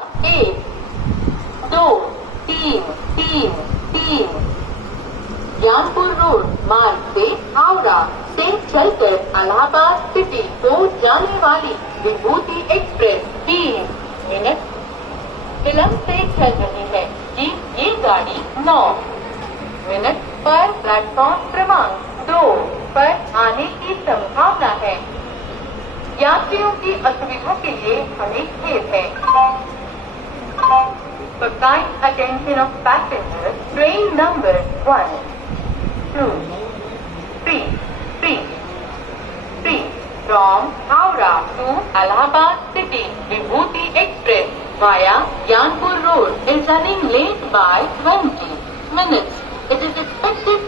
एक, दो, तीन, तीन, तीन। ज्ञानपुर रोड मार्ग से हावड़ा से चलकर इलाहाबाद सिटी को जाने वाली विभूति एक्सप्रेस 3 मिनट विलंब से चल रही है कि ये गाड़ी 9 मिनट पर प्लेटफॉर्म क्रमांक 2 पर आने की संभावना है। यात्रियों की असुविधा के लिए हमें खेद है। For kind attention of passengers, train number 1, 2, 3, 3, 3 from Howrah to Allahabad City, Vibhuti Express via Gyanpur Road is running late by 20 minutes. It is expected to